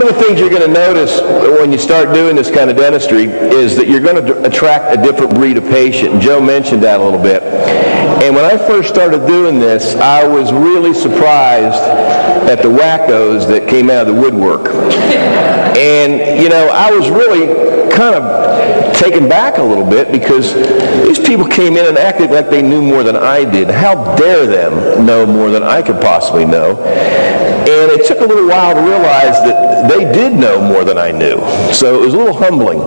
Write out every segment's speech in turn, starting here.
one of the things you're going to notice when you start doing this kind of dentistry is that you're going to attract a different breed of patient. And Joe mentioned that a little bit. And when I first started doing this, I was really surprised at the wackos that came out of the woodwork. And, you know, I was really kind of taken back a little bit because these people came in and acted like they knew more than I did. How dare them know more than I could possibly know? And it took a little while to realize that they did know more than I knew. So it was a little humbling.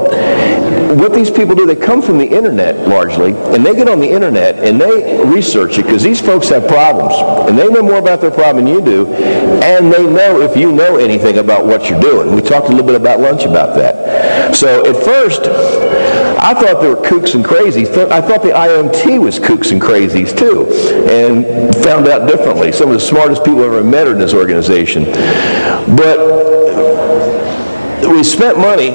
What these people do, they come from the internet largely, and they get on the internet and they research it because these folks have problems, and they know more about their problem than you do, and they know if you know anything about what you're doing. We talked a little bit about lunch about that. So at first, I thought they were kooks and crazies. I thought the IAOMT was kooks and crazies too, and found out differently. Some of the smartest people I've ever met are in this organization. But we spent money,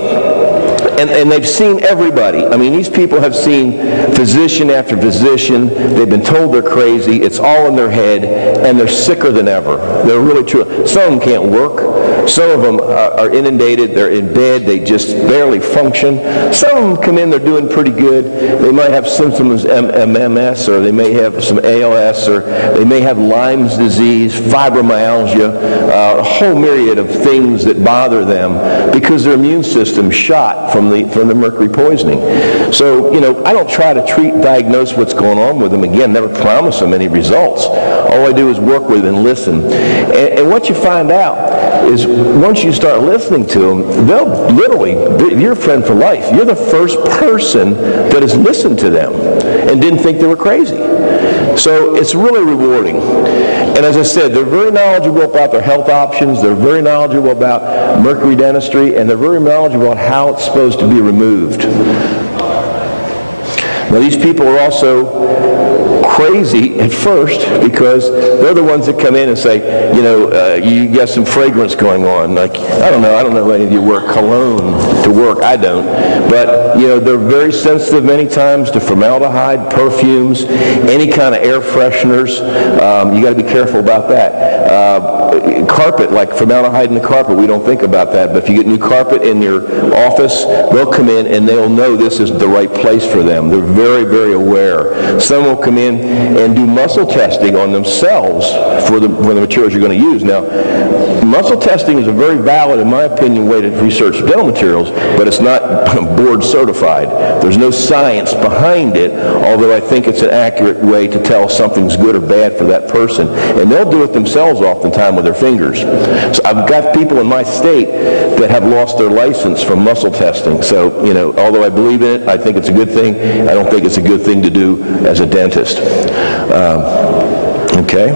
and they've seen everybody. I mean, these people have seen physician after physician. They've been told they're crazy. It's all in their head, and they're sicker than ever. They're really true. Some of them can't work. Some of them are inundated. They're in bed. They just barely function. Some of them come in, they're doing pretty good. They might have symptoms of MS, or they may have some ALS, or they may have Lyme's disease, fibromyalgia, a whole myriad of things that bother them because their immune system shot from the mercury poisoning. So, you know, I don't try to diagnose what's going on with them. Again, never promise them any results. All I do is work with them and listen. And what you find out is once you start listening to them, they'll literally, you're a friend for life. You're the first person that has listened to them and didn't think they were crazy. So it's really rewarding. And as I said, they're very knowledgeable about their health options. They're very knowledgeable about mercury dentistry, and they're very knowledgeable about how it's supposed to be removed. Now, these people are also crazy at first because they're the ones that come in and say, you know, you got some fragrance going on. Like, I don't know any of you wear cologne to work. I don't. But, you know, they're very sensitive many times to formaldehyde, perfumes, any kind of air fresheners. You got to be careful about that. Carpet, like formaldehyde in the carpet, we don't think about that. But if you get new carpet in your office, they'll come in and they'll know this is the right place for them. They're very, very aware. Some will come in and do muscle testing on themselves for the materials you're going to use. Now, muscle testing is a very valid, in my opinion, way to research dental materials, but it's not board certified. There's no science behind it, although I think it's an accurate way to tell something's good or bad for that person. And they'll do it themselves oftentimes with their fingers. So I've got people in my state that have lost their license from muscle testing. So, you know, although I believe in it, I think it's a good thing. I don't think it's a good thing to do as a dentist. Okay.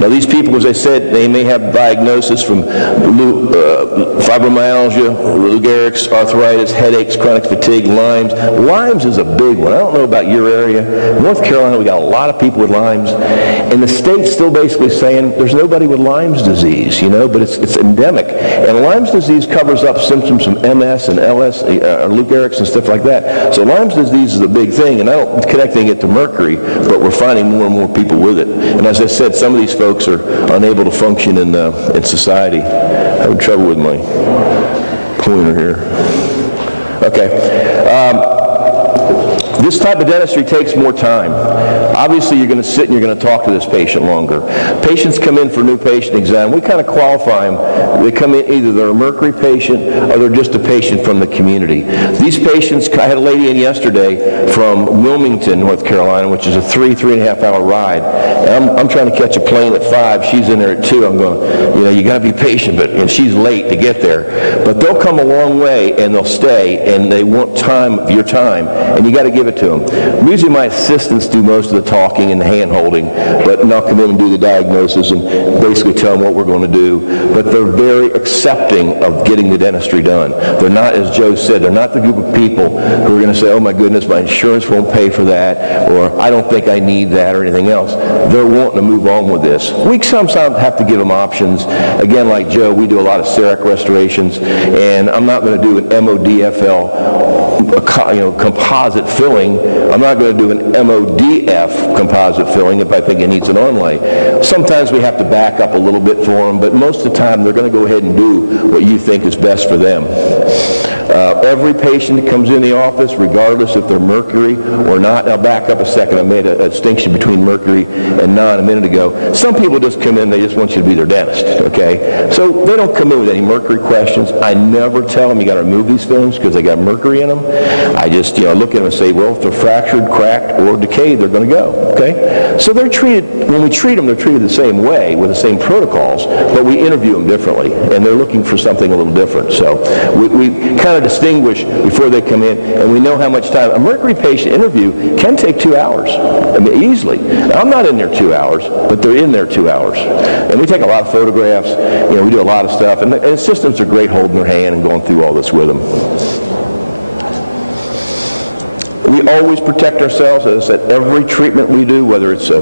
Now, these people, as I said, they may have diagnosis from fibromyalgia, Lou Gehrig's, arthritis, headaches, chronic fatigue, Lyme's. Lyme's is a big one. I don't know about your area. North Carolina, we got a lot of people with Lyme's. And the state's still basically saying there's nobody with Lyme's disease, you know, but it's endemic. And Lyme's disease covers up symptoms from MS and LS, Lou Gehrig's and stuff like that. So Lyme's disease is a big thing, and I don't connecting it to mercury, but we're finding more and more people with it. And as I said, some of these folks are unable to function in society. I'm having trouble with my pointer here. Okay. This type of dentistry takes more time. Obviously, you're going to sit and you're going to talk to this patient longer. Patients come in for new patient exam. We kind of qualify them. They come in either they're a mercury patient or they're just a patient from the community. These patients, I had a lady in yesterday from Wilmington, North Carolina, which is a 3.5 hour ride. And I'm trying to catch a plane at 5. She's in there at 2. I'm going, you know, you got to be patient, and she's late to get there. But they'll come a long way and they'll stay, and they want your time, and you got to give it to them. Usually my assistants do most of the talking and the hand-holding, but I'll come in and do the diagnosis and basically tell them what we're going to do. But they're very accepting of getting the dentistry done. They're not, as Joe said, they're not the group of people who are going to say, oh my goodness, my insurance won't pay for that, or I don't think I need that, or anything else. They're wanting to move on with this. We sometimes have to give them options. Again, like Joe, we do a lot of CEREC restorations, and I'm not going to do an MODFL, you know, composite filling filling. I'm not going to do an MODF composite filling if I think it needs an onlay. Sometimes we have to back up a little bit for them, but most of the time they're going to go ahead and do what you think is best for them. Every patient that comes in the office, regardless if they're mercury or not, I'll back up a second. I made a distinction between mercury and non a minute ago. Some people just come in, they just want you to be their dentist, okay? So they don't come in with any mercury questions. I never tell them you got to remove these fillings because they got mercury in them. I just, look at them and say, well, if they're fractured, cracked, or decayed, they're going to go, okay? So they're treated, when we treat them, they're treated the same way with the same protocols, but we interview them differently, and they're looking for something a little different. So we kind of distinguish before they come in, and we know how much time. A mercury patient interview can take 2 hours, I mean, easily. Now, I'm not in there 2 hours, but they're in there 2 hours. And we take a lot of photographs, we do a lot of stuff, and the assistants are great holding their hand and going through all this with them. We always protect ourselves. As I said, every treatment we do, whether it's a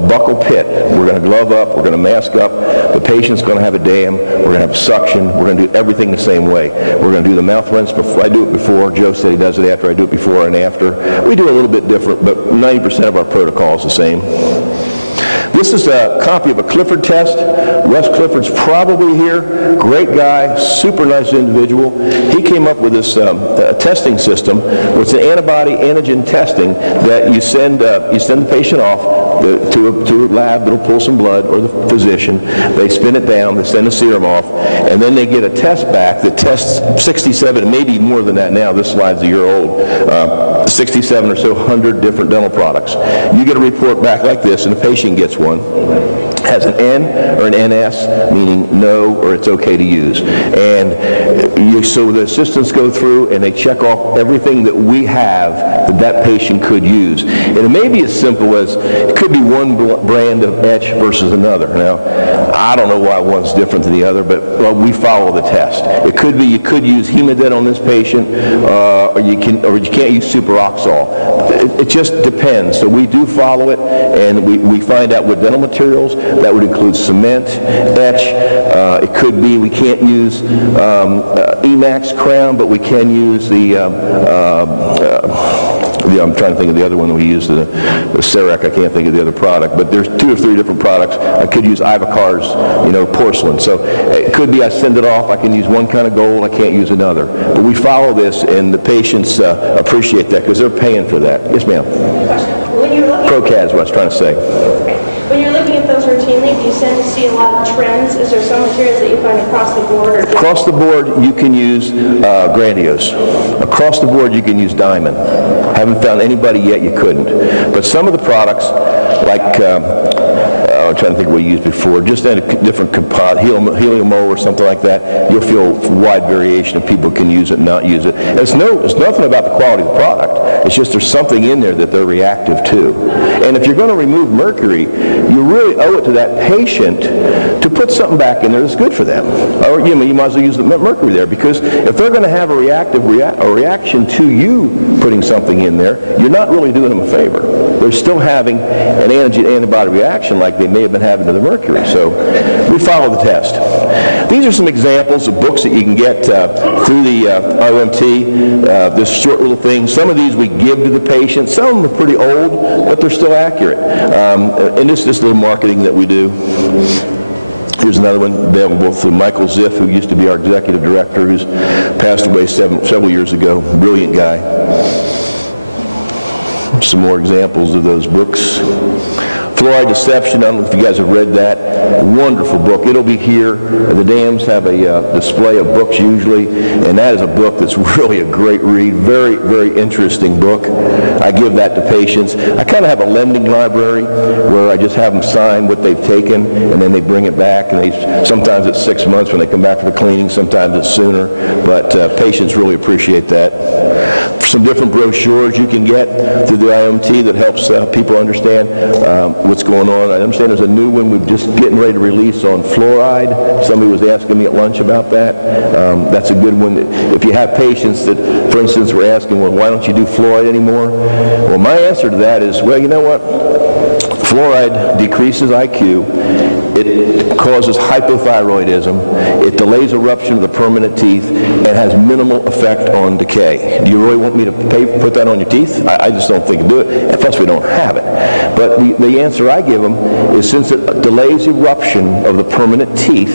buccal pit, we're going to glove up, we're going to mask up, the patient's going to have a dam, we're going to have suction, we're going to do everything the same way. We're going to do the mouth rinse before. I do it before. Joe said he does it after. I do it before and after. We do a little bit different, but 90% of our protocol is the same. This is a copy of a Clifford test. Wes Clifford's probably here. Great guy, super nice individual. He came up with this testing system. It's an antibody-antigen testing that you send the patient off to a lab that'll pull some blood, or the physician. They spin it down, they send the serum off, and then they get a test back that tests 67, maybe more than that now. This slide's a year old. 67 or so 100 different dental products. You get a report back like this, and the patient gets one. Has an N or an NS, meaning no or it's okay to use. And so the assistants go through and they check off everything that we have that patient could use. And it may be as simple as, it could be one brand of etch versus another. Now, I don't know why one's different than the other, but we follow the test. It could be you could use Hemodent on this patient, or you can't use superoxol. It just depends. So we do follow it, and we find out what dental materials. That would include cement, etch. It could be we can't use Emax crown, but we can use I'm trying to think of the other one we use, the Cerac. I can't think of the other product, but there's 2 or 3 different products. I could use Ivacar's, porcelain. So it could be I send it off. I can use one kind of gold. I can't use another. But we follow this, and the patients appreciate that because they're paying for that. Yes, ma'am. ProCAD is what I was trying to say. When you're looking at those routinely, do you tend to see a lot of trends? Is there some materials that you find across the board? Across the board, you can use grandiose. Across the board, you can use diamond. Haven't found anybody yet you couldn't. But some of the products, like I'm trying to think what we used before, just a different composite, helium-O or something like that, you'll feel wide variation of people can use it and not use it. It's nothing about the quality of the product. It's just there's something in there that they're reactive to. And if you're going to remove mercury, you really owe it to that patient to put something back in there that's good for them. Or you might as well use the mercury there, because if they're going to have a reaction to you putting something in there, you're not really doing them a favor. They're still having an antigen-antibody reaction like they may have been having to the mercury. So we follow the test. These are some examples of books that you can get through the IAOMT, this short little thing. Some of these we give to the patient. Some of them are pretty old, but they're still accurate. And this is just little marketing that we do. Here's another one available through Michael Ziff, who used to be our executive director, who's passed away several years ago. Brilliant guy. Some more examples of those books. Fluoride Deception, I don't know if you guys have read that. Wonderful book. It'll be here. The dams have a display of books usually, and that is a book that's really a great read. Very, very interesting book. I give that to patients. I kind of have a lending library where I just have them sign what they've taken, and then they bring it back. And sometimes it's 6 months when they come back for the cleaning. Sometimes it's sooner, but patients really appreciate that. Some different brochures you can get through the IAOMT that helps people understand what's going on. I understand there's a new one we're just getting ready to release on fluoride. Somebody was asking me at lunch about that. That's a good one. If you have patients that, for instance, were asking, well, why don't you do fluoride anymore? Well, my answer to that is, well, you know what? Fluoride decreases IQ. it causes hypothyroidism, it delays eruption of the permanent teeth, and has minimal effect on decay. Do you really want me to put that on your teeth? I just don't think it'd do it, and plus we don't have it. But the answer I give them is, since it delays eruption of the permanent teeth,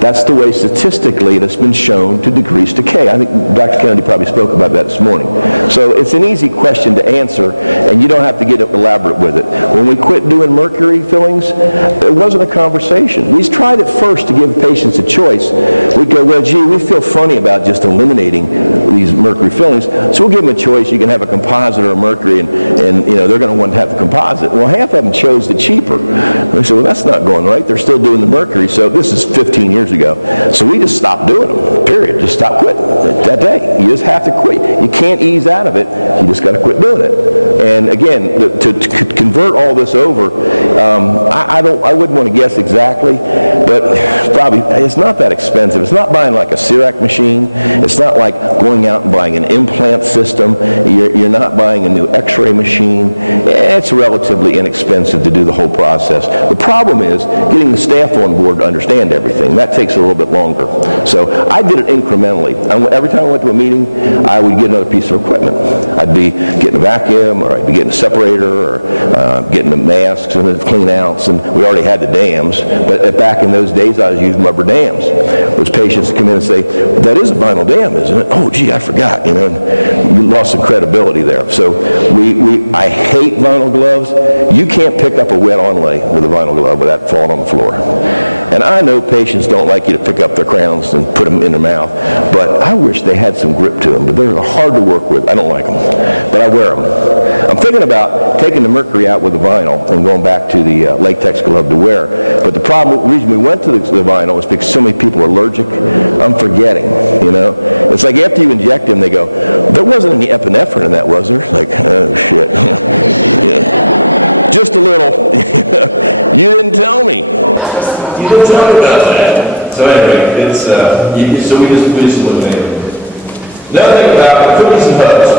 that's the way statistically it has been shown to decrease decay. I think Dr. Kennedy probably spoke about that this morning. So it's an easy question to answer, and you don't have to get elaborate with it. When we quit doing mercury fillings, it wasn't a conversation. We tried at first to give patients a choice. We'd go, well, gee, we feel funny about just eliminating these mercury fillings, so we'll give them a choice. You can have a composite or a mercury, and you know, they're going to want to have the composite. Well, half of them chose the cheaper. We said, well, that's not going right. They're still doing the mercury. So this is 15 years ago. So we just stopped doing them, period. Just stop quitting that day. You just have to quit. You can't ease out of it. You just got to quit doing it. And again, to convert all this over, I wouldn't want to guess exactly, but probably it's not that expensive. It's not buying like a CEREC machine. It's not like going out and buying an implant system. You're not buying a new x-ray machine. It's relatively inexpensive to do the whole process. The problem is getting the staff on board to understand everything. That takes a little bit longer. So I did it incrementally. Every time I went to a meeting, I would get another piece of equipment. I'd be getting a vacuum, or I'd be getting a separator, or getting the masks and the clean outs, and we already had the dams. But back in those days, I was using rubber dams. Those patients come in and say, that is a vinyl dam, isn't it? Oh, gee, I forgot. You know, and you lost some credibility there. So I hate vinyl gloves. You can't pick up a wet onlay with a vinyl glove without falling on the floor. And I know patients don't like you to pick up their crowns and put them in their mouth, but I wish they had some grip to them. But they're hard to work with. I don't like them, but I wear them. I'm thinking about taking the mercury out with the vinyl and going back to the latex glove to wear. But the reason we went to the vinyl is because so many people are allergic. I'm forgetting, you know. It's like after you inject them, they go, there wasn't any epinephrine in that, was there? Like, oh, shit. Yeah. Just a little. You didn't tell me. You didn't tell me about that. So anyway, it's, so we just eliminated it. Another thing about cookies and hugs.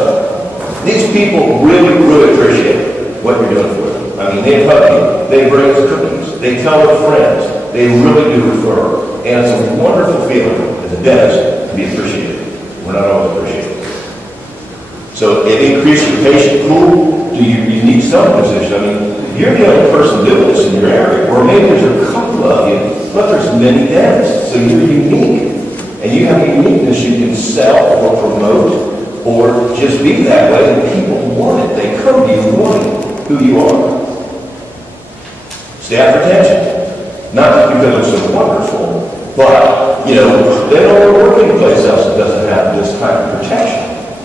These people really, really appreciate what you're doing for them. I mean, they hug you, they bring us cookies, they tell their friends, they really do refer. And it's a wonderful feeling as a dentist to be appreciated. We're not always appreciated. So it increases your patient pool. You need some physician. I mean, you're the only person doing this in your area, or maybe there's a couple of you, but there's many dentists, so you're unique. And you have a uniqueness you can sell or promote, or just be that way, and people want it. They come to you wanting who you are. Staff retention. Not because they're so wonderful, but, you know, they don't want to work anyplace else that doesn't have this type of protection.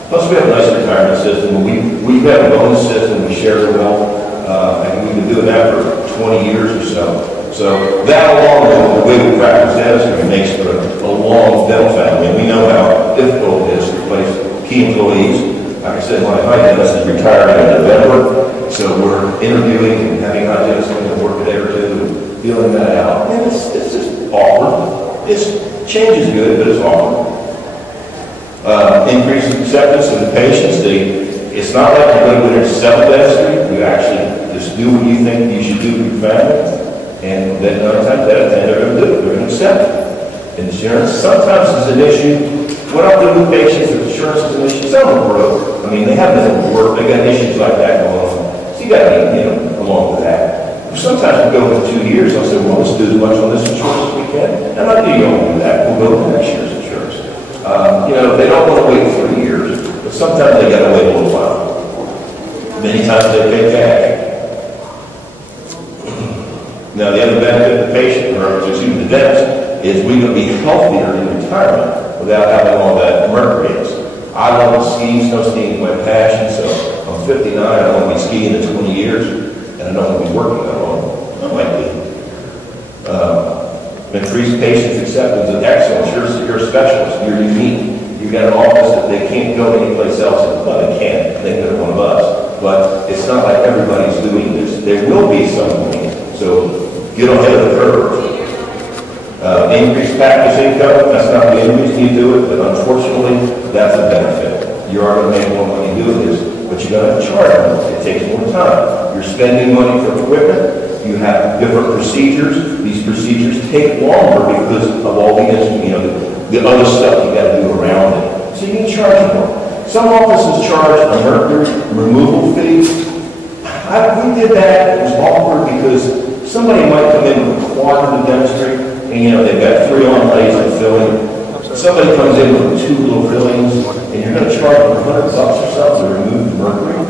Plus, we have a nice retirement system. We have a bonus system. We share the wealth. And we've been doing that for 20 years or so. So that, along with the way we practice dentistry, makes for a long dental family. We know how difficult it is to replace key employees. Like I said, my dentist is retiring in November, so we're interviewing and having our dentists come to work a day or two and feeling that out. And it's just awkward. Change is good, but it's awkward. Increases acceptance of the patients. It's not like you're going to go there to sell dentistry. You actually just do what you think you should do with your family, and then 9 times out of 10 they're going to do it. They're going to accept it. Insurance sometimes is an issue. What I do with patients with insurance is an issue. Some are broke. I mean, they have nothing to work. They got issues like that going on. So you got to be, along with that. Sometimes we go for 2 years. I'll say, well, let's do as much on this insurance as we can. And I do don't do that. We'll go to next year's insurance. They don't want to wait 3 years, but sometimes they got to wait a little while. Many times they pay cash. Now, the other benefit of the patient, or the dentist, is we're going to be healthier in retirement without having all that mercury. I love to ski, snow skiing is my passion, so I'm 59, I want to be skiing in 20 years, and I don't want to be working that long. I might be. Increased patients' acceptance of excellence. You're a specialist, you're unique. You've got an office that they can't go anyplace else. Well, they can, they could have one of us. But it's not like everybody's doing this. There will be someone. So get ahead of the curve. Increased practice income, that's not the only reason you do it, but unfortunately, that's a benefit. You are going to make more money doing this, but you're going to have to charge more. It takes more time. You're spending money for equipment. You have different procedures. These procedures take longer because of all the other stuff you got to do around it. So you can charge more. Some offices charge a mercury removal fee. We did that. It was awkward because somebody might come in with a quadrant dentistry, and they've got 3 on-lays and filling. Somebody comes in with 2 little fillings, and you're going to charge them $100 or something to remove the mercury.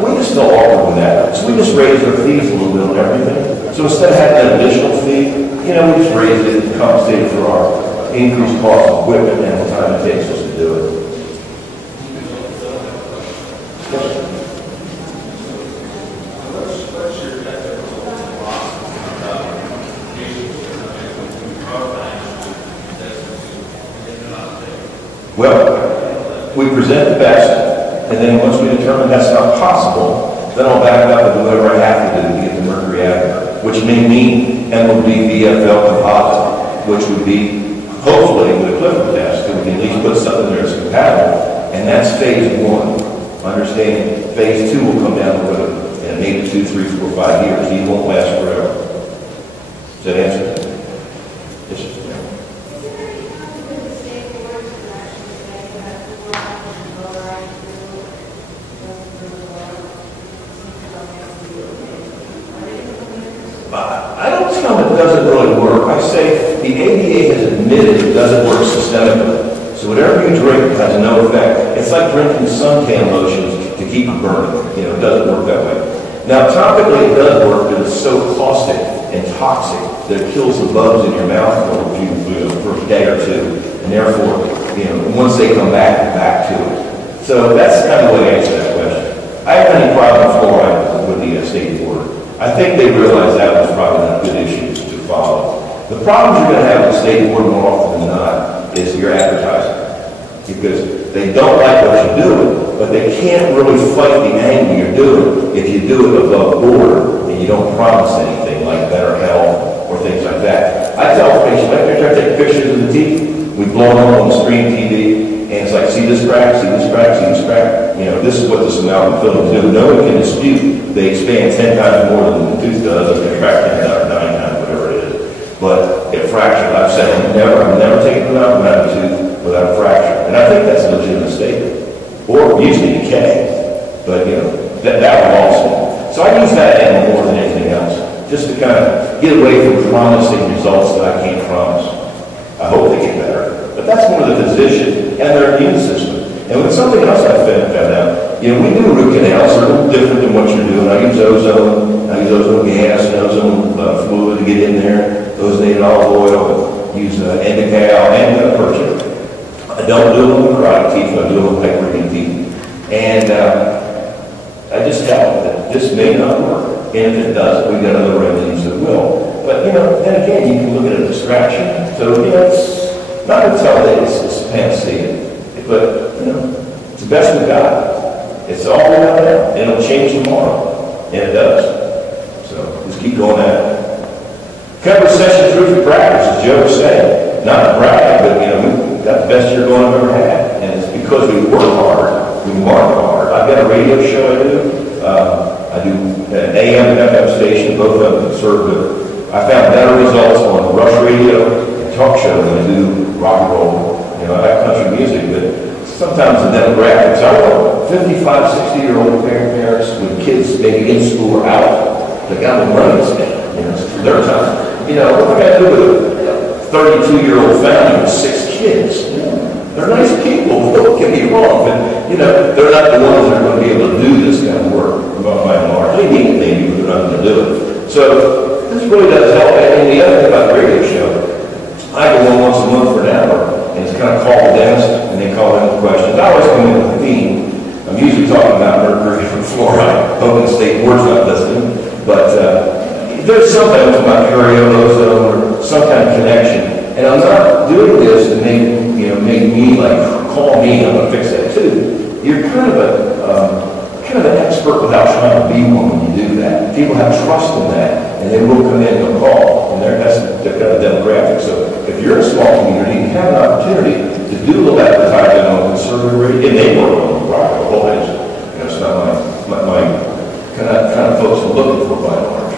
We just don't offer them that. So we just raise their fees a little bit on everything. So instead of having an additional fee, we just raised it to compensate for our increased cost of equipment and the time it takes us to do it. Well, we present the best, and then once we determine that's not possible, then I'll back up and do whatever I have to do to get the mercury out of there, which may mean MOD VFL composite, which would be hopefully with a Clifford test, so we can at least put something there that's compatible, and that's phase 1. Understanding phase 2 will come down the road, and it may be 2, 3, 4, 5 years. He won't last forever. Does that answer it? Yes, sir. I don't tell them it doesn't really work. I say the ADA has admitted it doesn't work systemically. So whatever you drink has no effect. It's like drinking suntan lotions to keep you burning. It doesn't work that way. Now topically it does work, but it's so caustic and toxic that it kills the bugs in your mouth for a day or two. And therefore, once they come back to it. So that's kind of the way I answer that question. I haven't had any problem with fluoride with the state board. I think they realized that was probably not a good issue to follow. The problems you're going to have with the state board more often than not is your advertising. Because they don't like what you're doing, but they can't really fight the angle you're doing if you do it above board and you don't promise anything like better health or things like that. I tell patients, I take pictures of the teeth, we blow them on the screen TV, and it's like, see this crack, see this crack, see this crack. This is what this amount of filling do. No one can dispute they expand 10 times more than the tooth does, or they crack 10 times, 9 times, whatever it is. But it fractures. I've said I've never taken them out of a tooth without a fracture. And I think that's a legitimate statement. Or usually decay. But that would also. So I use that animal more than anything else. Just to kind of get away from promising results that I can't promise. I hope they get better. But that's more the physician and their immune system. And with something else I found out, we do root canals. They're a little different than what you're doing. I use ozone. I use ozone gas and ozone fluid to get in there. Ozonated olive oil. Use Indical and Perchik. I don't do it with carotid teeth. I do it with hypertrophy teeth. And I just tell them that this may not work. And if it does, we've got other remedies that will. But, then again, you can look at a distraction. So, it's not to tell that it's panacea. But, it's the best we've got. It's all we got now. And it'll change tomorrow. And it does. So, let's keep going at it. Cover session 3 for practice, as Joe was saying. Not to brag, but, we've got the best year going I've ever had. And it's because we work hard. We market hard. I've got a radio show I do. I do an AM and FM station, both of them conservative. I found better results on the Rush radio and talk show than I do rock and roll. I like country music, but sometimes the demographics, I know 55, 60-year-old parents with kids maybe in school or out, they got them running this game. It's their time. What am I going to do with a 32-year-old family with 6 kids? They're nice people, don't get me wrong, but they're not the ones that are going to be able to do this kind of work by and large. They need it maybe, but they're not going to do it. So this really does help. And the other thing about the radio show, I go on once a month for an hour, and it's kind of call the dentist, and they call in the questions. I always come in with a theme. I'm usually talking about mercury and fluoride, hoping the state board's not listening, but there's something about curio, ozone, or some kind of connection. And I'm not doing this to make me like call me. I'm gonna fix that too. You're kind of an expert without trying to be one when you do that. People have trust in that, and they will come in and call. And that's the kind of demographic. So if you're in a small community, you have an opportunity to do a little advertising on conservative radio. It may work on rock and roll. It's not my kind of folks I'm looking for by and large.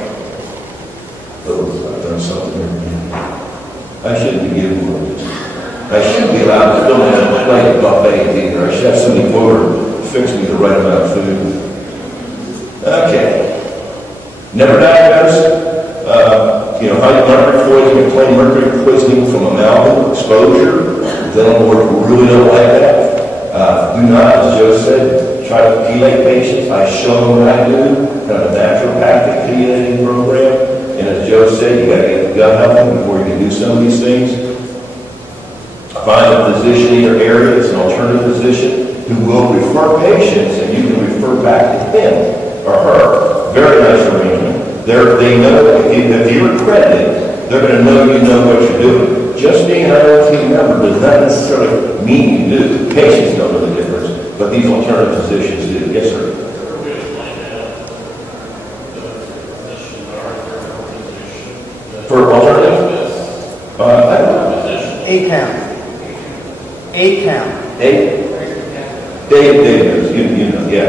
I shouldn't be giving one. I shouldn't be allowed to fill in a plate of buffets either. I should have somebody over fix me the right amount of food. Okay. Never diagnosed. High mercury poisoning, plain mercury poisoning from amalgam exposure. Dental board really don't like that. Do not, as Joe said, try to chelate patients. I show them what I do, kind of a naturopathic chelating program. And as Joe said, you got to get the gut healthy before you can do some of these things. Find a physician in your area that's an alternative physician who will refer patients, and you can refer back to him or her. Very nice arrangement. They know if you're accredited, they're going to know you know what you're doing. Just being an IAOMT member does not necessarily mean you do. Patients don't know the difference, but these alternative physicians do. Yes, sir. For alternative? Dave, you know, yeah.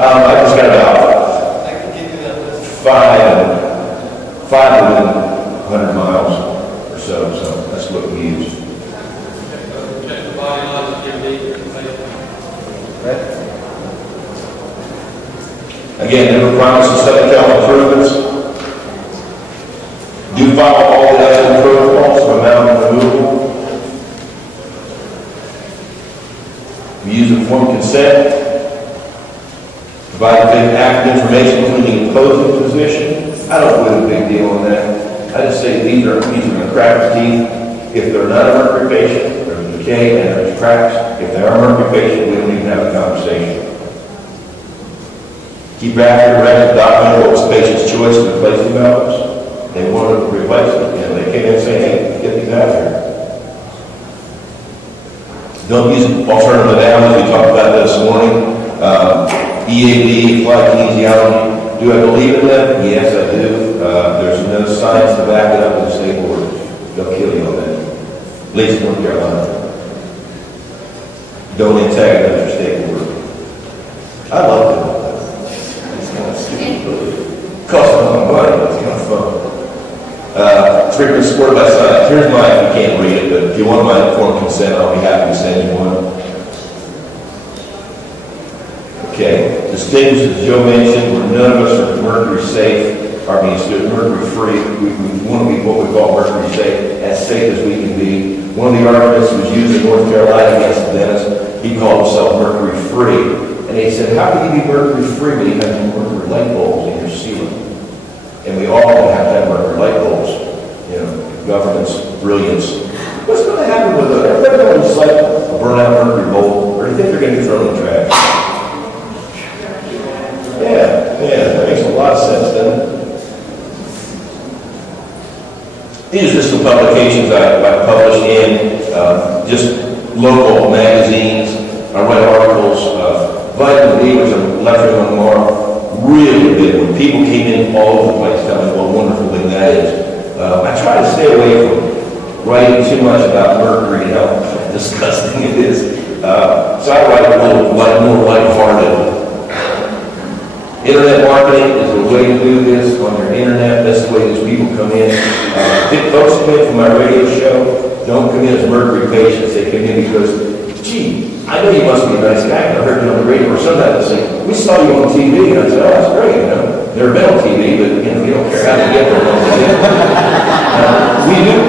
I just got about five within 100 miles or so that's what we use. Again, never promise to set account improvements. Do follow all the other protocols for amalgam removal. We use informed consent. Provide accurate information including opposing position. I don't put a big deal on that. I just say these are going to crack the teeth. If they're not a mercury patient, they're decay and there's cracks. If they are a mercury patient, we don't need to have a conversation. Keep accurate record, document what was the patient's choice to replace the valves. They wanted to replace it. They came in and say, hey, get these out here. Don't use alternative modalities. We talked about that this morning. EAD, applied kinesiology. Do I believe in them? Yes, I do. There's no science to back it up in the state board. They'll kill you on that. At least in North Carolina. Don't antagonize your state board. I love it. It's kind of stupid, but it costs a lot of money, but it's kind of fun. It's frequently supported by science. Here's mine, you can't read it, but if you want my informed consent, I'll be happy to send you one. Okay, distinguished, as Joe mentioned, none of us are Mercury-Safe, Mercury-Free. We want to be what we call Mercury-Safe, as safe as we can be. One of the arguments was used in North Carolina against the dentist. He called himself Mercury-Free. And he said, how can you be Mercury-free when you have mercury light bulbs in your ceiling? And we all have to have mercury light bulbs. You know, government's brilliance. What's going to happen with it? Everybody's going to recycle a burnout mercury bulb, or do you think they're going to throw it in the trash? Yeah, that makes a lot of sense, doesn't it? These are just some publications I published in, just local magazines. I write articles. Vitamin D, which I'm lecturing on tomorrow, really big. When people came in all over the place telling me what a wonderful thing that is. I try to stay away from writing too much about mercury and how disgusting it is. So I write a little more lighthearted. Internet marketing is a way to do this on your internet. That's the way these people come in. Folks come in from my radio show. Don't come in as mercury patients. They come in because, gee, I know you must be a nice guy. I heard you on the radio. Or sometimes they say, we saw you on TV. And I said, oh, that's great. You know, never been on TV, but you don't care how to get there.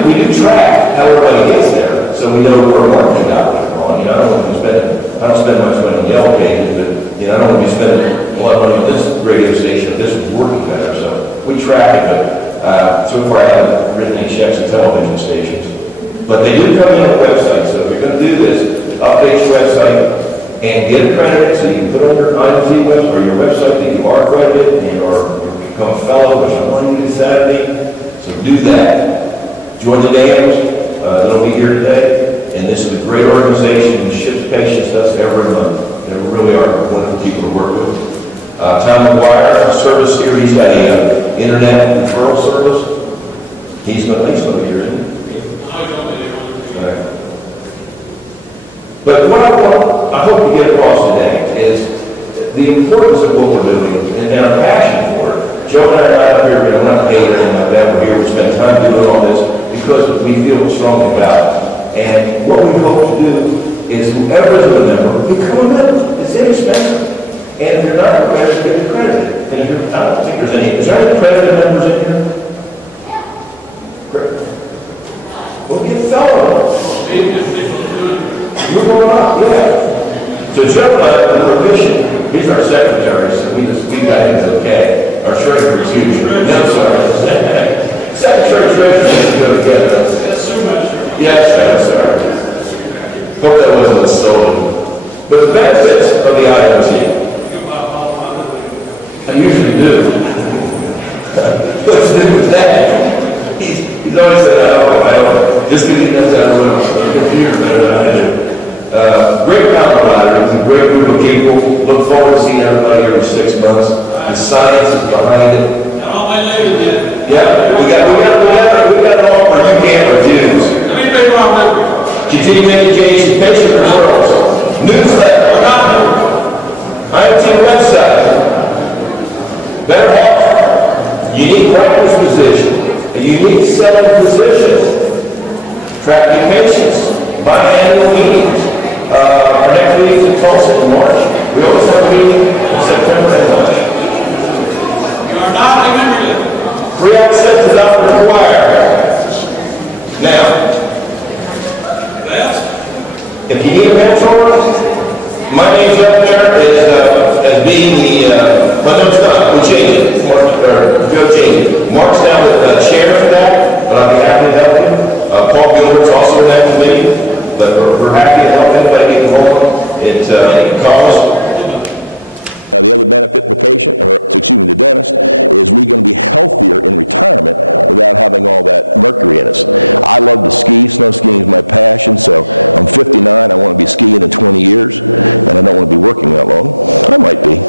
We do track how everybody gets there, so we know where our marketing dollars are on. I don't spend much money on Yellow Pages, but I don't want to be spending a lot of money on this radio station if this is working better. So we track it, but so far I haven't written any checks to television stations. But they do come in on the website, so if you're going to do this, update your website and get accredited so you can put on your IMT website or your website that you are accredited and or become a fellow, which I'm on you Saturday. So do that. Join the dams. They'll be here today. And this is a great organization who ships patients to us every month. They really are wonderful people to work with. Tom McGuire, service here. He's got a internet referral service. He's going to be here, isn't he? But what I hope to get across today is the importance of what we're doing and our passion for it. Joe and I are out here, we're not paid or anything like that. We're here, we spend time doing all this because we feel strongly about it. And what we hope to do is whoever is a member, become a member. It's inexpensive. And if you're not accredited, get accredited. And if you're, I don't think there's any, is there any accredited members in here? Great. Well, get fellow. Move on up, yeah. So Joe and I, the permission, he's our secretary, so we got him okay. Our treasurer is huge. No, sorry. Secretary, treasurer, go together. That's so much. Yes, I'm sorry. Hope that wasn't stolen. But the benefits of the IAOMT, I usually do. What's to do with that? He's always said, I don't. Just because he knows I don't know. The computer better than I do. Great providers, a great group of people. Look forward to seeing everybody every 6 months. The science is behind it. Yeah, we got an offer you can't refuse. Continuing education, patient referrals, newsletter, IMT website, better health, unique practice position, a unique selling position, tracking patients, biannual meetings. Our next meeting is in Tulsa in March. We always have a meeting in September and March. You are not interviewed. Free access is not required. Now, if you need a mentor, my name's up there as being the, no, it's not, we'll change it. Go change it. Mark's now the chair for that, but I'll be happy to help him. Paul Gilbert's also in that committee, but we're happy to help anybody get involved. It calls. Now, the other benefit to the patient, or excuse me, the dentist, is we're going to be healthier in retirement without having all that mercury in us. I love to ski. Snow skiing is my passion, so I'm 59. I want to be skiing in 20 years, and I don't want to be working that long. I might be.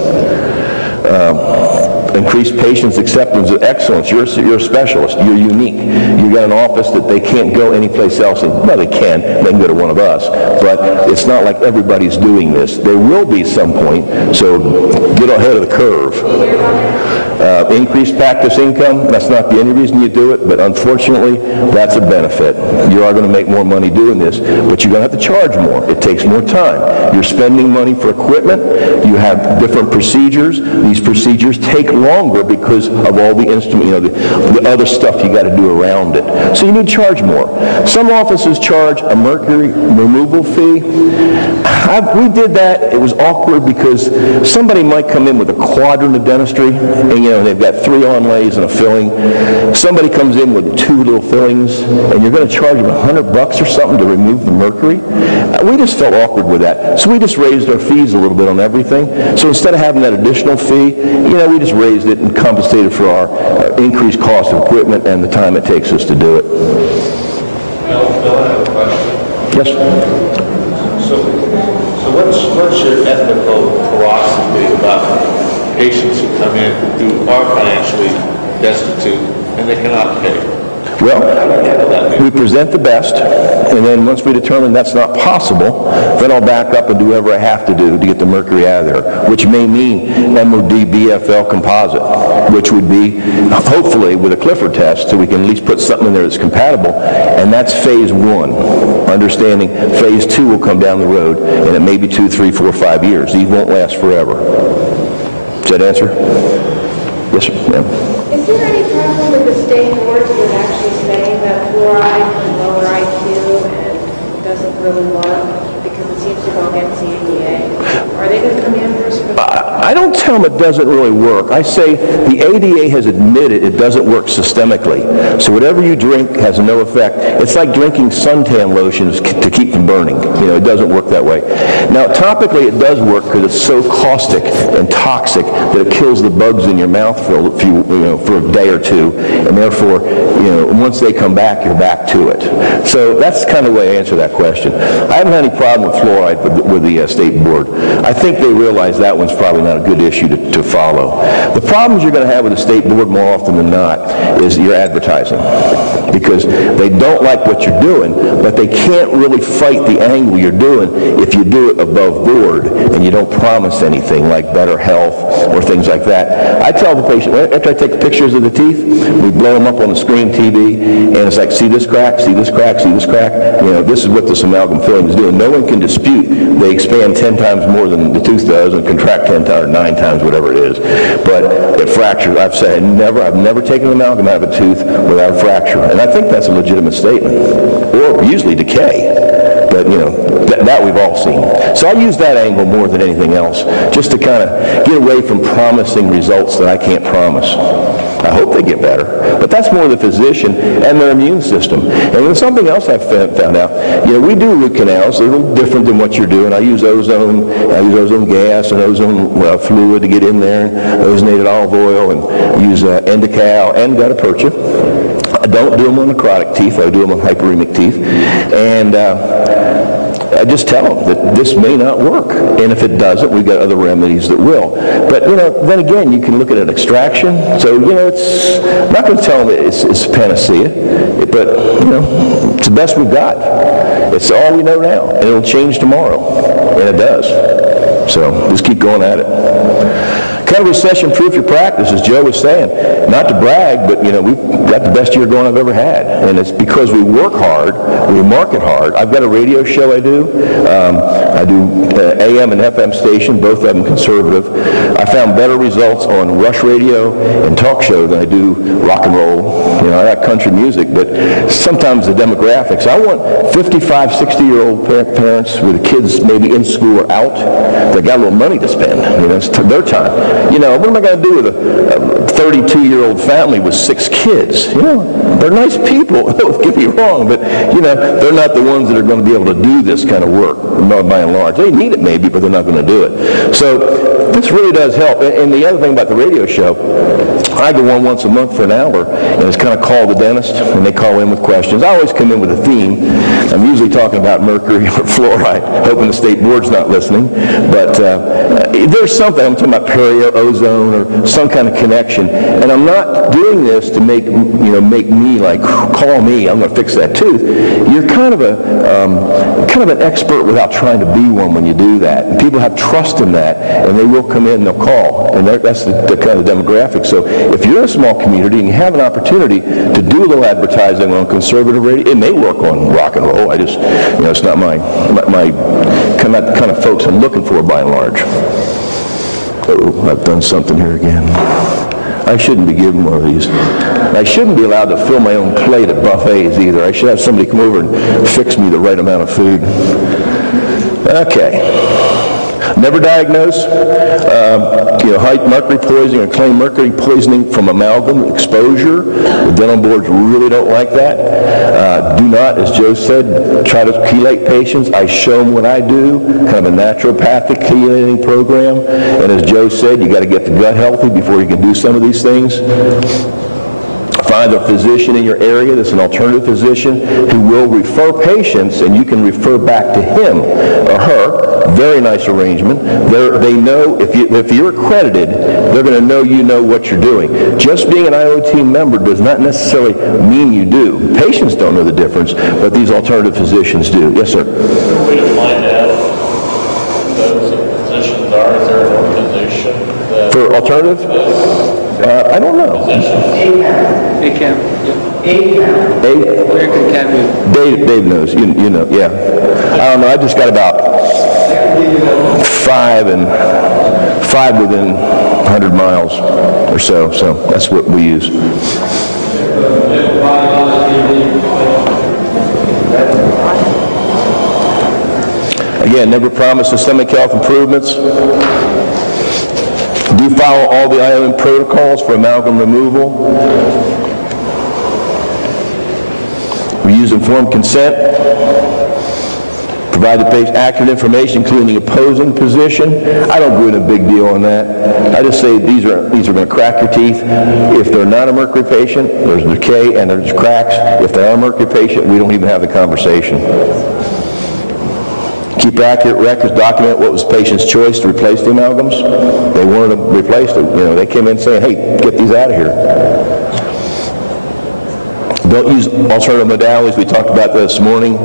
Increased patients' acceptance of excellence. You're a specialist. You're unique. You got an office that they can't go anyplace else. Well, they can. They can go to one of us. But it's not like everybody's doing this. There will be some point, so get ahead of the curve. Increased practice income. That's not the only reason you do it, but unfortunately, that's a benefit. You are going to make more money doing this, but you're going to have to charge more. It takes more time. You're spending money for equipment. You have different procedures. These procedures take longer because of all the instrument, the other stuff you got to do around it. So you need to charge more. Some offices charge a mercury removal fee. We did that. It was awkward because somebody might come in with a quadrant of dentistry, and they've got 3 onlays and a filling. Somebody comes in with 2 little fillings, and you're going to charge them $100 or something to remove the mercury. We just felt awkward with that, so we just raised our fees a little bit on everything. So instead of having that additional fee, we just raised it and compensated for our increased cost of equipment and the time it takes us to do it. Bill, I have a question. Yes. So what's your ethical philosophy about patients who come in who are financially destitute and they cannot pay? Well, we present the best, and then once we determine that's not possible, then I'll back up and do whatever I have to do to get the mercury out of there, which may mean MOD BFL composite, which would be hopefully with a Clifford test so we can at least put something in there that's compatible, and that's phase 1. Understanding phase 2 will come down the road, and it may be 2, 3, 4, 5 years. These won't last forever. Does that answer? Yes, ma'am. Is there any problem with the state boards with actually saying that fluoride can lower IQ and doesn't really work because it seems to go against the ADA? Are they going to come in first? I don't tell them it doesn't really work. I say the ADA has admitted it doesn't work systemically. So whatever you drink has no effect. It's like drinking suntan lotions to keep from burning. It doesn't work that way. Now, topically it does work because it's so caustic and toxic that it kills the bugs in your mouth for a day or 2, and therefore, once they come back, you're back to it. So that's kind of the way I answer that question. I haven't had any problem the fluoride with the state board. I think they realize that one's probably not a good issue to follow. The problems you're going to have with the state board more often than not is your advertising, because they don't like what you're doing, but they can't really fight the angle you're doing if you do it above board and you don't promise anything like better health or things like that. I tell the patient, after I take pictures of the teeth, we blow them up on the screen TV, and it's like, see this crack, see this crack, see this crack. You know, this is what this amalgam filling is doing. No one can dispute they expand 10 times more than the tooth does and contract 10 times or 9 times, whatever it is. But it fractures. I've said I've never taken an amalgam out of a tooth without a fracture, and I think that's a legitimate statement, or usually decay. But, you know, that we've all seen. So I use that angle more than anything else, just to kind of get away from promising results that I can't promise. I hope they get better, but that's more the physician and their immune system. And then something else I've found out, you know, we do root canals, a little different than what you're doing. I use ozone gas and ozone fluid to get in there, and ozonated olive oil, and use Endocal and gutta percha. I don't do them on necrotic teeth, I do them on hyperemic teeth. And I just tell them that this may not work. And if it doesn't, we've got other remedies that will. But, you know, then again, you can look at an extraction. So, you know, I'm not going to tell them it's panacea, but, you know, it's the best we've got. It's all we know now, and it'll change tomorrow. And it does. So just keep going at it. Kind of recession-proof your practice, as Joe was saying. Not to brag, but, you know, we've got the best year going I've ever had. And it's because we work hard, we market hard. I've got a radio show I do. I do AM and FM station, both of them conservative. I found better results on Rush Radio and talk show than I do rock and roll. You know, I like country music, but sometimes the demographics. I want 55, 60-year-old parents with kids maybe in school or out that got a little money to spend. You know, it's their time. You know, what am I going to do with a 32-year-old family with 6 kids? You know, they're nice people, don't get me wrong, but, you know, they're not the ones that are going to be able to do this kind of work, by and large. They need it maybe, but they're not going to do it. So this really does help. And the other thing about the radio show, I go on once a month for an hour, and it's kind of called the dentist, and they call in with questions. I always come in with a theme. I'm usually talking about mercury or fluoride, hoping the state board's not listening. But there's something, I'm talking about perio, ozone, or some kind of connection. And I'm not doing this to make me like, call me, I'm going to fix that tooth. You're kind of an expert without trying to be one when you do that. And people have trust in that, and they will come in and they'll call. And that's the kind of demographic. So if you're in a small community and you have an opportunity to do a little advertising on conservative radio, it may work on rock and roll. I just, you know, it's not my kind of folks I'm looking for by and large. Oh, I've done something here again. I shouldn't be given one of these. I shouldn't be allowed to fill my own plate at buffets either. I should have somebody come over and fix me the right amount of food. Okay. Never diagnose, mercury poisoning or claim mercury poisoning from amalgam exposure. The dental boards really don't like that. Do not, as Joe said, try to chelate patients. I show them what I do, kind of a naturopathic chelating program. And as Joe said, you got to get the gut healthy before you can do some of these things. Find a physician in your area that's an alternative physician who will refer patients, and you can refer back to him or her. Very nice arrangement. They know, if you're accredited, they're going to know you know what you're doing. Just being an IAOMT member does not necessarily mean you do. Patients don't know the difference, but these alternative physicians do. Yes, sir? We can find out who those physicians are. Is there an organization that... For alternative? I don't know. ACAM. American Academy. Dave knows. You know, yeah. I don't know. I just got about 5 within 100 miles or so. So that's what we use. Again, never promise systemic health improvements. Do follow all the IAOMT protocols for amalgam removal. We use informed consent. Provide the patient accurate information, including the opposing position. I don't go into a big deal on that. I just say these are going to crack your teeth. If they're not a mercury patient, there's decay and there's cracks. If they are a mercury patient, we don't even have the conversation. Keep accurate records, document what was the patient's choice to replace the amalgams. They wanted to replace them. You know, they came in saying, hey, get these out of here. Don't use alternative modalities. We talked about that this morning.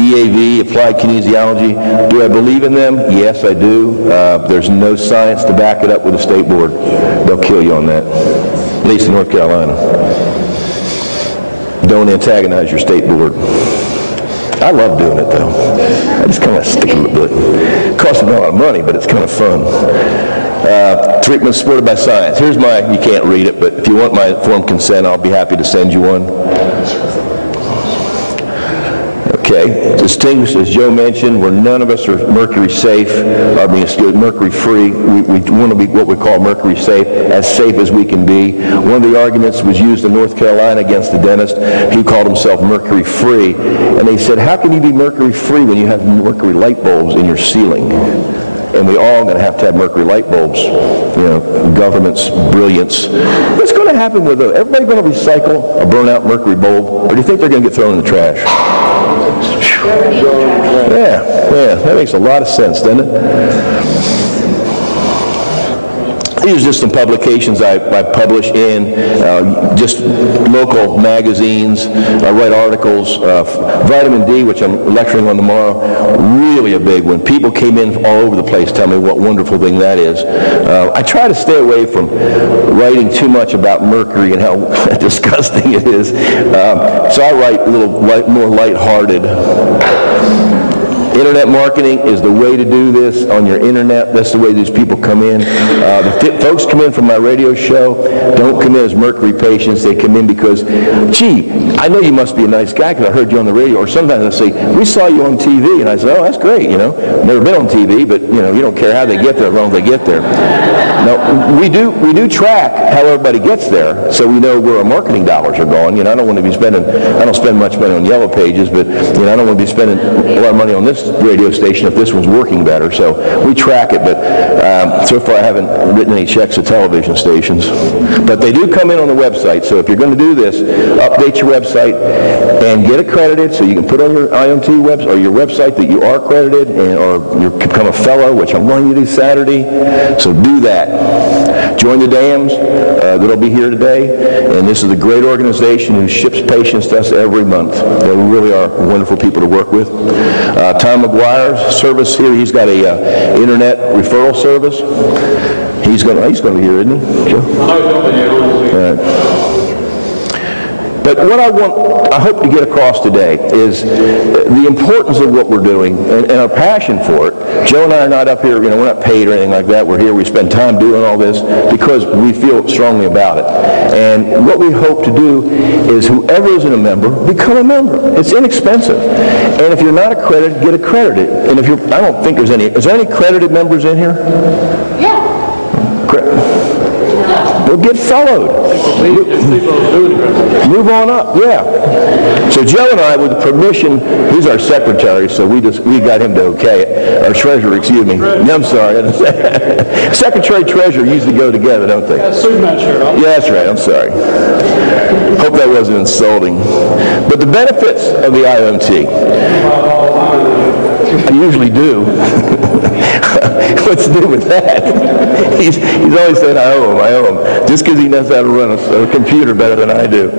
EAV, applied kinesiology. Do I believe in them? Yes, I do. There's no science to back it up with a state board. They'll kill you on that, at least in North Carolina. Don't antagonize your state board. I love doing it, though. I just kind of stick with it. It costs me a lot of money, but it's kind of fun. Treatment supported by science. Here's my, you can't read it, but if you want my informed consent, I'll be happy to send you one. Okay, distinguished, as Joe mentioned, where none of us are Mercury-Safe, Mercury-Free. We want to be what we call Mercury-Safe, as safe as we can be. One of the arguments was used in North Carolina against the dentist. He called himself Mercury-Free, and they said, how can you be Mercury-Free when you have mercury light bulbs in your ceiling? And we all going to have mercury light bulbs. You know, government's brilliance. What's going to happen with those? Everybody going to recycle a burnt-out mercury bulb, or do you think they're going to get thrown in the trash? Yeah, that makes a lot of sense, doesn't it? These are just some publications I publish in just local magazines. I write articles. Vitamin D, which I'm lecturing on tomorrow, really a big one. People came in all over the place telling me what wonderful thing that is. I try to stay away from writing too much about mercury and how disgusting it is. So I write a little more lighthearted. Internet marketing is the way to do this on your internet. That's the way these people come in. The folks come in from my radio show don't come in as mercury patients. They come in because, gee, I know you must be a nice guy because I heard you on the radio. Or sometimes I say, we saw you on TV. And I say, oh, that's great, you know. Never been on TV, but, you know, you don't care how they get there as long as they get there. No, we do track how everybody gets there so we know where our marketing dollars are going. You know, I don't spend much money on Yellow Pages, but, you know, I don't want to be spending a lot of money on this radio station if this one's working better. So we track it, but so far I haven't written any checks to television stations. But they do come in on the website. So if you're going to do this, update your website and get accredited so you can put on your IAOMT website or your website that you are accredited or you become a fellow, which I'm going to do Saturday. So do that. Join the dams that'll be here today. And this is a great organization who ships patients to us every month. They really are wonderful people to work with. Tom McGuire's service here, he's got a internet referral service. He's going to be here, isn't he? Sure. But what I hope to get across today is the importance of what we're doing and our passion for it. Joe and I are not up here, you know, we're not paid or anything like that. We're here, we spend time doing all this because we feel strongly about it. And what we hope to do is whoever isn't a member, become a member. It's inexpensive. And if you're not accredited, get accredited. And if you're, I don't think there's any, is there any accredited members in here? Yeah. Well, get fellowed. Move on up, yeah. So Joe and I, with the permission, he's our secretary, so we got him to okay it. Our treasurer, excuse me. I'm sorry. Secretary, treasurer usually go together, don't they? Yeah, that's right. I'm sorry. Hope that wasn't insulting. But the benefits of the IAOMT, I usually do. What's to do with that? He's always said, I owe him, just because he knows how to run a computer better than I do.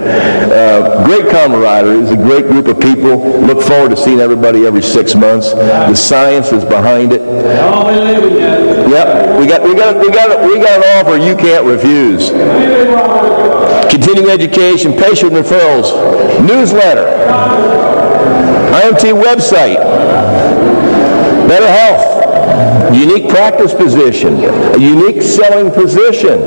Great camaraderie. It's a great group of people. Look forward to seeing everybody every 6 months. The science is behind it. Yep, we got an offer you can't refuse. Continuing education, patient referrals, newsletter, IAOMT website, better health. Unique practice position, a unique selling position,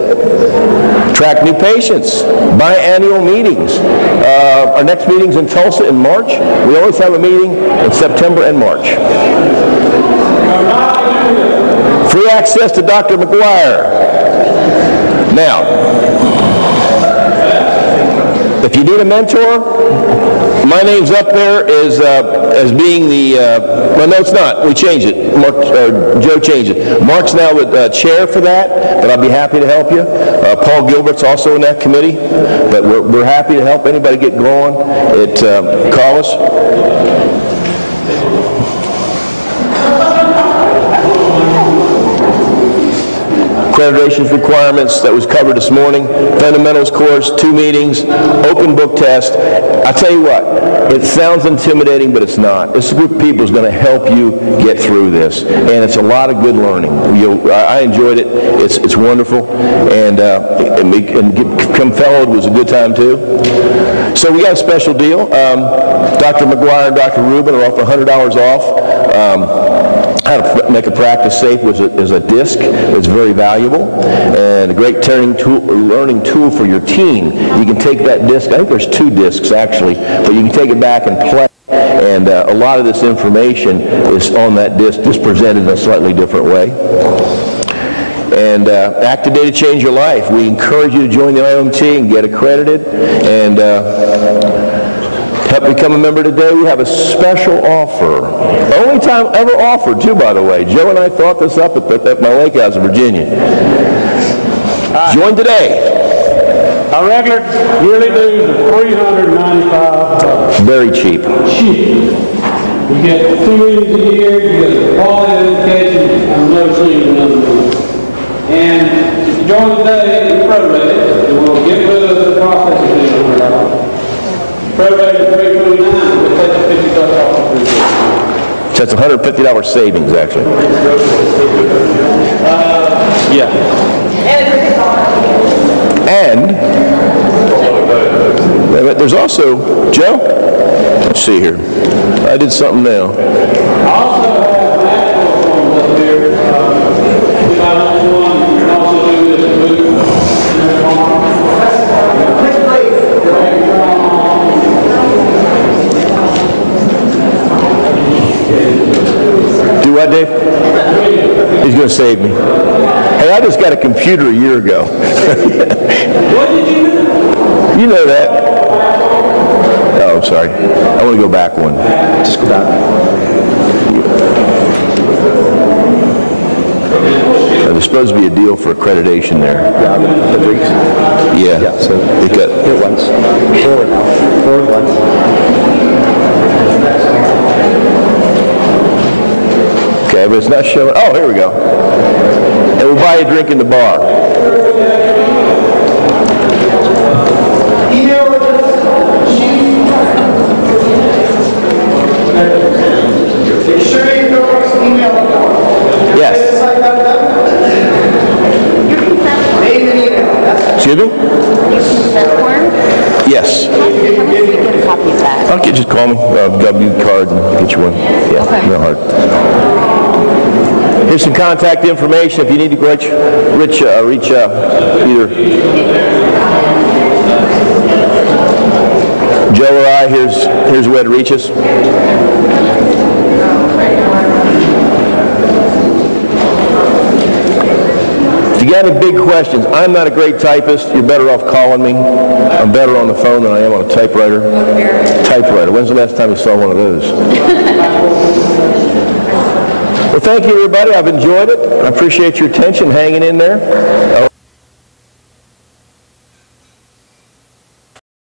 track new patients, biannual meetings. Our next meeting's in Tulsa in March. We always have a meeting in September and March. Free access to Dr. McGuire. Now, if you need a mentor, my name's up there as being the, well, no, it's not. We changed it. Joe changed it. Mark's now the chair for that, but I'll be happy to help you. Paul Gilbert's also in that committee, but we're happy to help anybody get going. Call us. accreditation requirements that was covered this morning, fundamentals course, 2 meetings, open book test. I'll tell you what, it sounds intimidating, but it's not. This group of people is going to help you get through this, and it's a lot of good learning. I enjoyed it. It's wonderful, and come Fellowed was a good time too. So we got a special deal. Dr. McGuire and Dr. Rubin are offering $100 off. How to make a practice safe is a disc that's very valuable and a great learning tool for your team. You can take that disc, I think there's 2 discs actually, but you can take it back and play. And a lot of this information is on that disc, just presented in a slightly different way. And Act Today to change your life. We encourage you to join the IAOMT and get accredited and help become a member today. We have a special offer. Only time ever offered, too, by the way. Joe and I thought this up at my lake house in Virginia. Join today. Our regular yearly dues are $395. Very cheap. Cheap. You get 2 meetings a year, you get quality education, and no sleep another meeting. And if you join today, it's prorated, and we'll get rid of the processing fee of $100. Prorated $329, we'll take the $50 off the $350. So that's $150 savings, actually. Yeah. And there's also, Joe, let's see here. I did something now. I also have medical forms up here. If I want one, you can also do this booth. Do what, Dave? He's going to save me. Hey, I just got a computer a year ago. What did you do? You know that. Oh, I'm sorry. I want to go back one. Just go back. There's supposed to be a deal for accreditation there. Yeah. Yeah. So it got here once. Forward now. Forward once. Okay, but it's not showing. Oh, here we go. And we'll buy you a drink in the bar. Yes. Excuse me? Yes. Okay, just call me. W card and get you one. Yeah, okay. Not hard. Here's some contact information if you need to reach either Joe or I. Here's where to reach us. If you got any big questions, I'm not a great typist. You're better off calling me. I'm better on the phone than I am on a typewriter. Typewriter. When's the last time you saw one of those? Well, thank you, everybody. I've enjoyed it. I appreciate your attention, hanging in there.